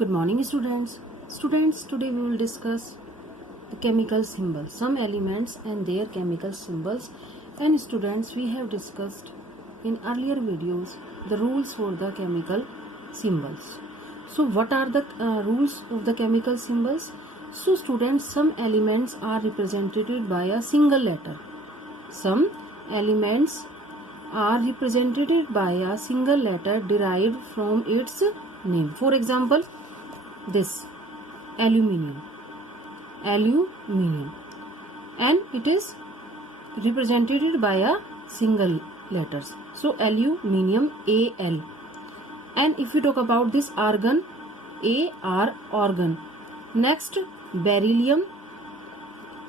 Good morning, students. Today we will discuss the chemical symbols, some elements and their chemical symbols. And students, we have discussed in earlier videos the rules for the chemical symbols. So what are the rules of the chemical symbols? So students, some elements are represented by a single letter. Some elements are represented by a single letter derived from its name. For example, this aluminium, and it is represented by a single letters. So aluminium, Al. And if we talk about this argon, Ar, organ. Next, beryllium,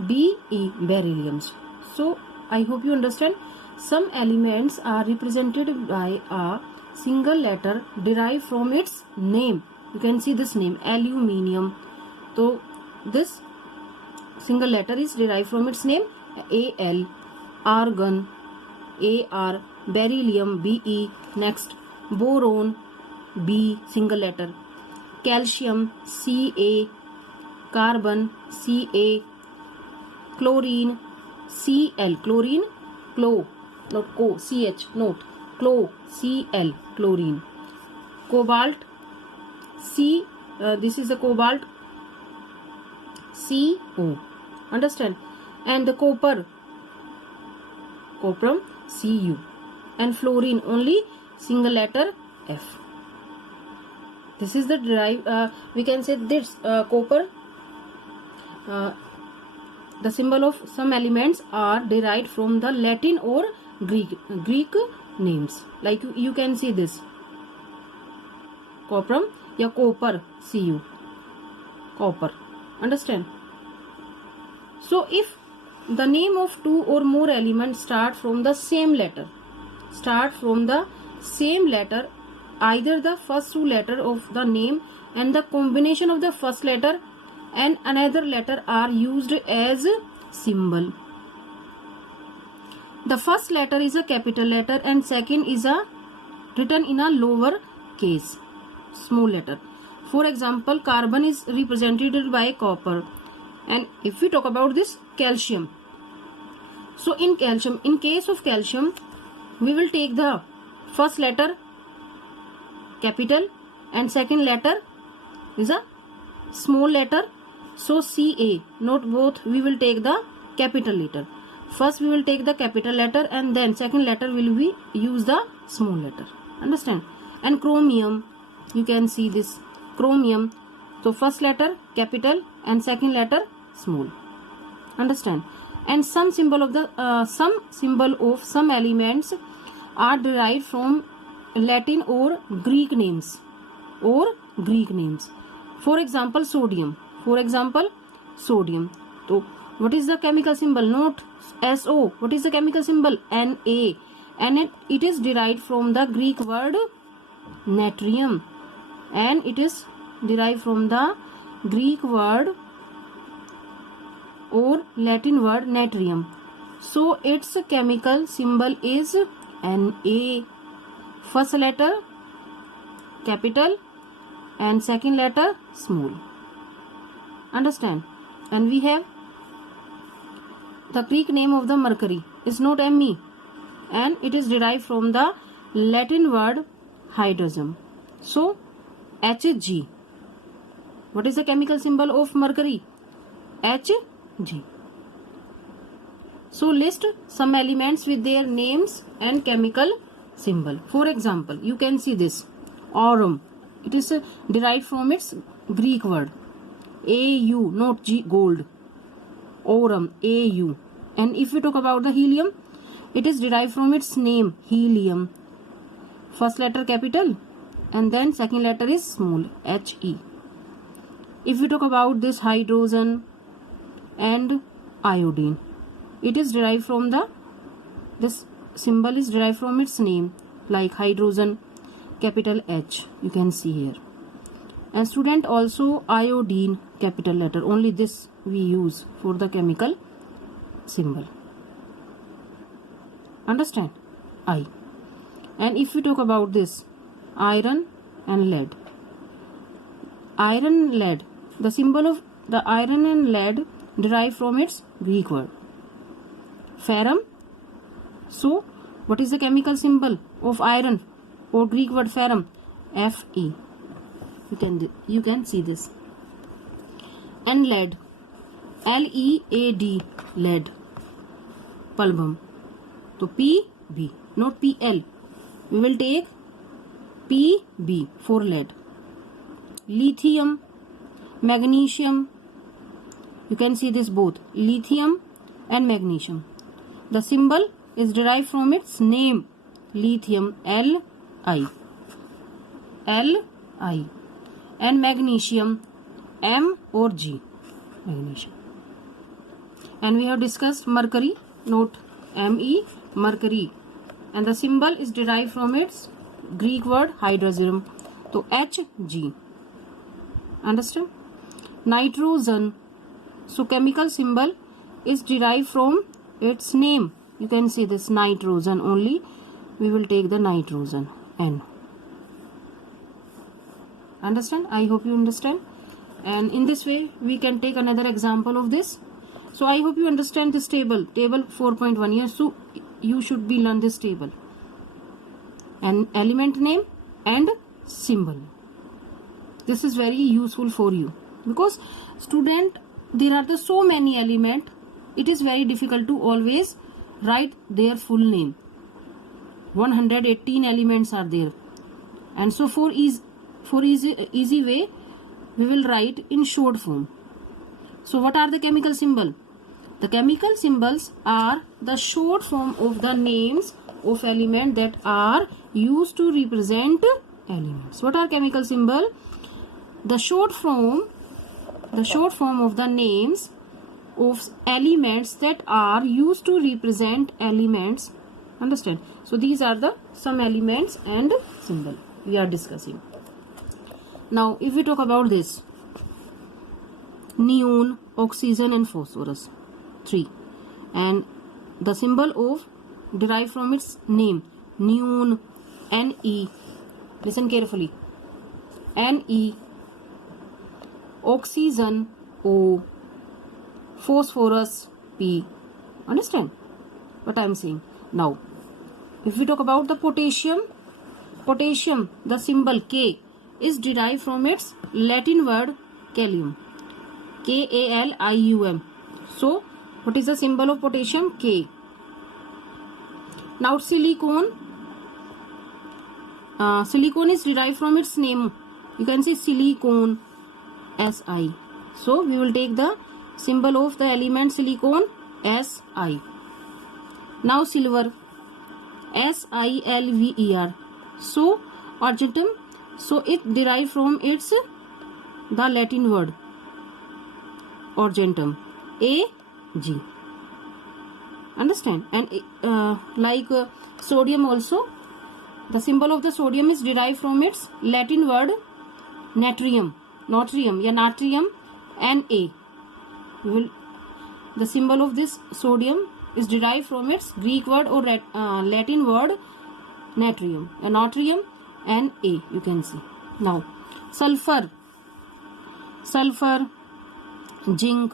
Be, berylliums. So I hope you understand. Some elements are represented by a single letter derived from its name. You can see this name, aluminium. So this single letter is derived from its name, Al. Argon, Ar. Beryllium, Be. Next, boron, B, single letter. Calcium, Ca. Carbon, Ca. Chlorine, Cl. Chlorine, clo, not co, ch, note, clo, Cl, chlorine. Cobalt, C, this is a cobalt, Co. Understand? And the copper, coprum, Cu. And fluorine, only single letter F. This is the derived, we can say this copper, the symbol of some elements are derived from the Latin or Greek names. Like you can see this, coprum, या copper, Cu, copper. Understand? So if the name of two or more elements start from the same letter, either the first two letters of the name and the combination of the first letter and another letter are used as symbol. The first letter is a capital letter and second is a written in a lower case, small letter. For example, carbon is represented by copper. And if we talk about this calcium, so in case of calcium, we will take the first letter capital and second letter is a small letter. So Ca, not both, we will take the capital letter. First we will take the capital letter and then second letter will be use the small letter. Understand? And chromium, you can see this chromium. So first letter capital and second letter small. Understand? And some symbol of some elements are derived from Latin or Greek names. For example, sodium. So what is the chemical symbol? Not So. What is the chemical symbol? Na. And it is derived from the Greek word natrium. And it is derived from the Greek word or Latin word natrium. So its chemical symbol is Na. First letter capital and second letter small. Understand? And we have the Greek name of the mercury is not Me, and it is derived from the Latin word hydrogen. So Hg. What is the chemical symbol of mercury? Hg. So list some elements with their names and chemical symbol. For example, you can see this aurum. It is derived from its Greek word Au, not G, gold. Aurum, Au. And if we talk about the helium, it is derived from its name helium. First letter capital and then second letter is small, He. If we talk about this hydrogen and iodine, it is derived from this symbol is derived from its name, like hydrogen, capital H, you can see here. And student, also iodine, capital letter, only this we use for the chemical symbol. Understand? I. And if we talk about this iron and lead, iron lead. The symbol of the iron and lead derived from its Greek word ferrum. So what is the chemical symbol of iron or Greek word ferrum? Fe. You can see this. And lead, Lead, lead, pulvum. So Pb, not Pl. We will take Pb for lead. Lithium, magnesium. You can see this both, lithium and magnesium. The symbol is derived from its name, lithium, Li, Li, and magnesium, M or G, magnesium. And we have discussed mercury, note Me, mercury, and the symbol is derived from its Greek word hydrogen, so Hg. Understand? Nitrogen, so chemical symbol is derived from its name. You can see this nitrogen only. We will take the nitrogen, N. Understand? I hope you understand. And in this way we can take another example of this. So I hope you understand this table 4.1 here. So you should be learn this table, and element name and symbol. This is very useful for you, because student, there are so many element, it is very difficult to always write their full name. 118 elements are there, and so for easy way we will write in short form. So what are the chemical symbol? The chemical symbols are the short form of the names of element that are used to represent elements. What are chemical symbol? The short form of the names of elements that are used to represent elements. Understand? So these are the some elements and symbol we are discussing. Now if we talk about this, neon, oxygen and phosphorus, 3, and the symbol of derived from its name, neon, Ne, listen carefully, Ne, oxygen, O, phosphorus, P. Understand what I am saying? Now if we talk about the potassium, the symbol K is derived from its Latin word kalium, Kalium. So what is the symbol of potassium? K. Now silicon, silicon is derived from its name. You can see silicon, Si. So we will take the symbol of the element silicon, Si. Now silver, Silver. So argentum, so it derived from its the Latin word argentum, Ag. Understand? And like sodium also, the symbol of the sodium is derived from its Latin word natrium, या natrium, Na. The symbol of this sodium is derived from its Greek word or Latin word natrium, natrium, Na. You can see. Now sulfur, zinc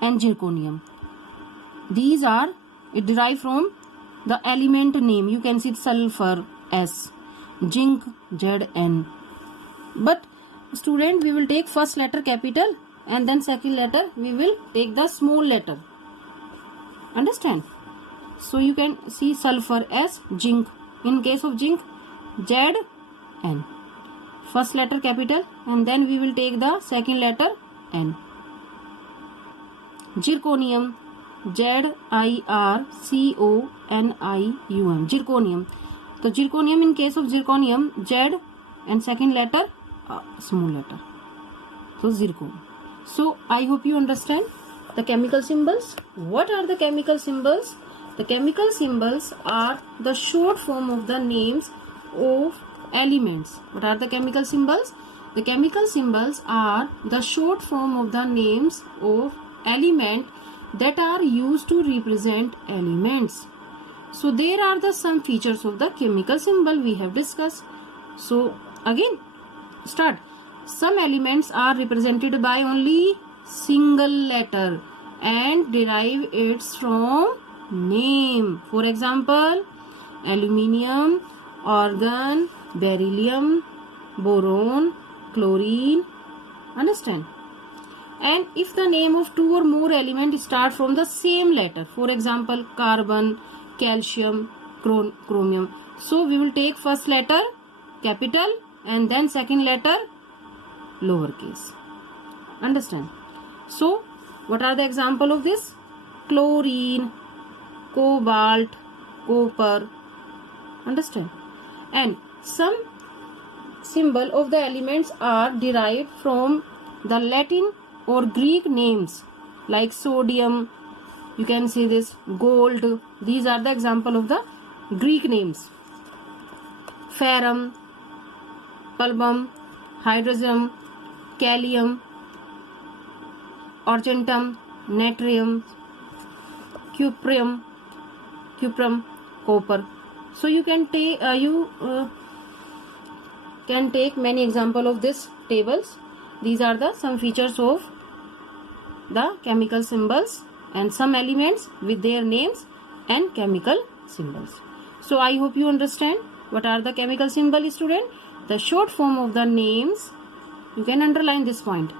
and zirconium. These are derived from the element name. You can see sulfur, S, zinc, Zn. But student, we will take first letter capital and then second letter we will take the small letter. Understand? So you can see sulfur as zinc. In case of zinc, Zn. First letter capital and then we will take the second letter N. Zirconium, Zirconium. Zirconium. So zirconium, in case of zirconium, Z and second letter small letter. So zircon. So I hope you understand the chemical symbols. What are the chemical symbols? The chemical symbols are the short form of the names of elements. What are the chemical symbols? The chemical symbols are the short form of the names of element that are used to represent elements. So there are the some features of the chemical symbol we have discussed. So again start. some elements are represented by only single letter and derive its from name. For example, aluminium, argon, beryllium, boron, chlorine. Understand? And if the name of two or more elements start from the same letter, for example, carbon, calcium, chromium, so we will take first letter capital and then second letter lowercase. Understand? So what are the example of this? Chlorine, cobalt, copper. Understand? And some symbol of the elements are derived from the Latin or Greek names like sodium, you can see this, gold. These are the example of the Greek names. Ferrum, palladium, hydrogen, gallium, argentum, natrium, cuprium, copper. So you can take many example of this tables. These are the some features of the chemical symbols and some elements with their names and chemical symbols. So I hope you understand what are the chemical symbols, student. The short form of the names, you can underline this point.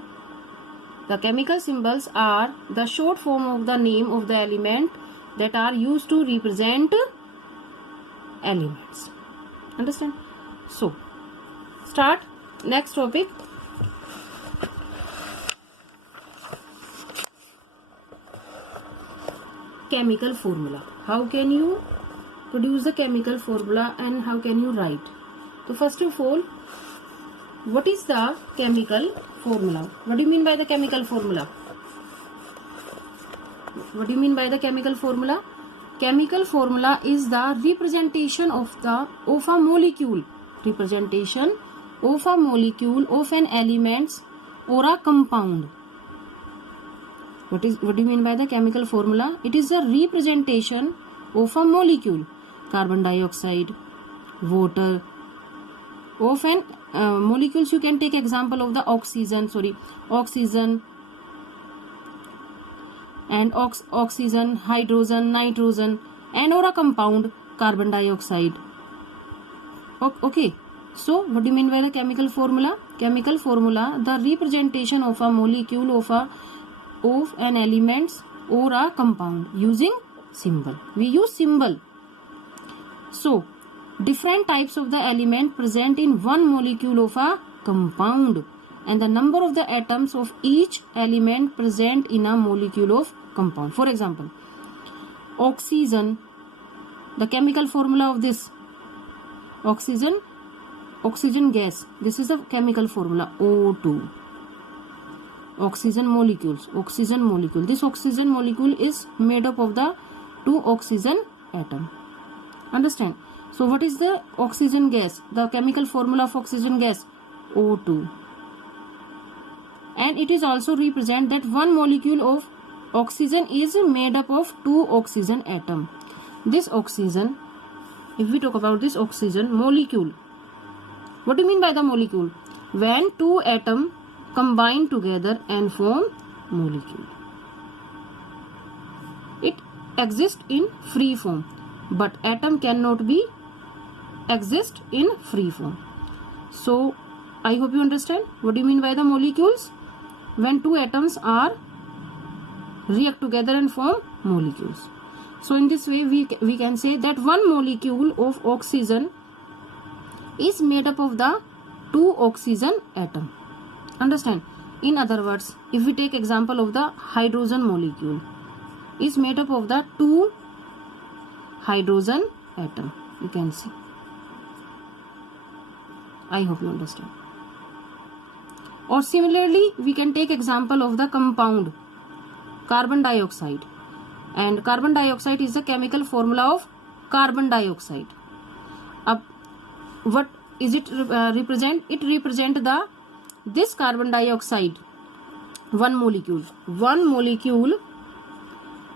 The chemical symbols are the short form of the name of the element that are used to represent elements. Understand? So start next topic. Chemical formula. How can you produce the chemical formula and how can you write? So first of all, what is the chemical formula? What do you mean by the chemical formula? What do you mean by the chemical formula? Chemical formula is the representation of a molecule. Representation of a molecule of an element or a compound. What do you mean by the chemical formula? It is a representation of a molecule. Carbon dioxide, water. Of an molecules, you can take example of the oxygen and oxygen, hydrogen, nitrogen, and or a compound, carbon dioxide. Okay. So what do you mean by the chemical formula? Chemical formula, the representation of a molecule of an element or a compound using symbol. We use symbol. So different types of the element present in one molecule of a compound and the number of the atoms of each element present in a molecule of compound. For example, oxygen, the chemical formula of this oxygen gas, this is the chemical formula O2. Oxygen molecule. This oxygen molecule is made up of the two oxygen atom. Understand? So what is the oxygen gas? The chemical formula of oxygen gas, O2. And it is also represent that one molecule of oxygen is made up of two oxygen atom. This oxygen, if we talk about this oxygen molecule, what do you mean by the molecule? When two atoms combine together and form molecule. It exists in free form, but atom cannot be exist in free form. So I hope you understand what do you mean by the molecules. When two atoms are react together and form molecules. So in this way we can say that one molecule of oxygen is made up of the two oxygen atom. Understand? In other words, if we take example of the hydrogen molecule, is made up of the two hydrogen atom. You can see. I hope you understand. Or similarly, we can take example of the compound carbon dioxide, and carbon dioxide is the chemical formula of carbon dioxide. What is it represent? It represent this carbon dioxide, one molecule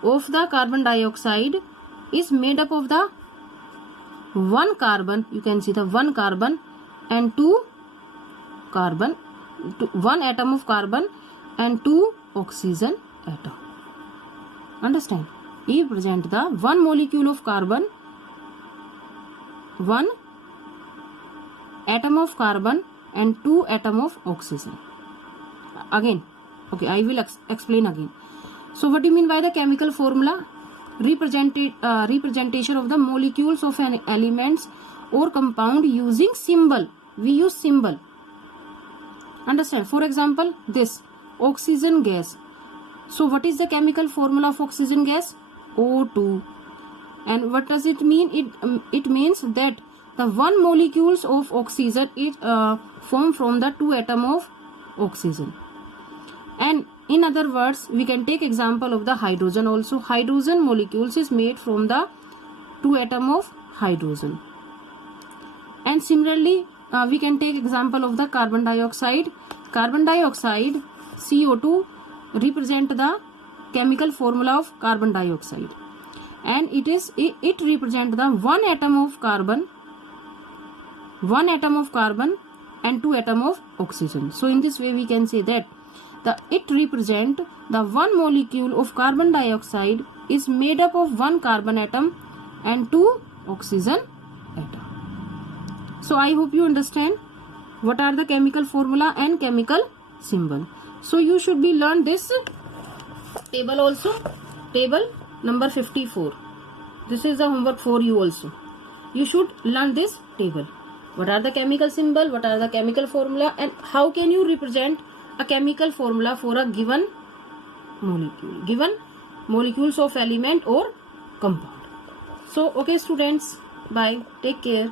of the carbon dioxide is made up of the one carbon. You can see the one carbon and two carbon one atom of carbon and 2 oxygen atom. Understand? E represent the one molecule of carbon, one atom of carbon and 2 atom of oxygen. Again, okay, I will explain again. So what do you mean by the chemical formula? Representation of the molecules of an elements or compound using symbol. We use symbol. Understand? For example, this oxygen gas. So what is the chemical formula of oxygen gas? O2. And what does it mean? It means that the one molecules of oxygen is formed from the 2 atom of oxygen. And in other words, we can take example of the hydrogen also. Hydrogen molecules is made from the 2 atom of hydrogen. And similarly, we can take example of the carbon dioxide. Carbon dioxide, CO2, represent the chemical formula of carbon dioxide. And it represent the one atom of carbon and 2 atom of oxygen. So in this way we can say that it represent the one molecule of carbon dioxide is made up of 1 carbon atom and 2 oxygen atom. So I hope you understand what are the chemical formula and chemical symbol. So you should be learn this table also, table number 54. This is the homework for you also. You should learn this table. What are the chemical symbol, what are the chemical formula, and how can you represent a chemical formula for a given molecules of element or compound. So okay students, bye, take care.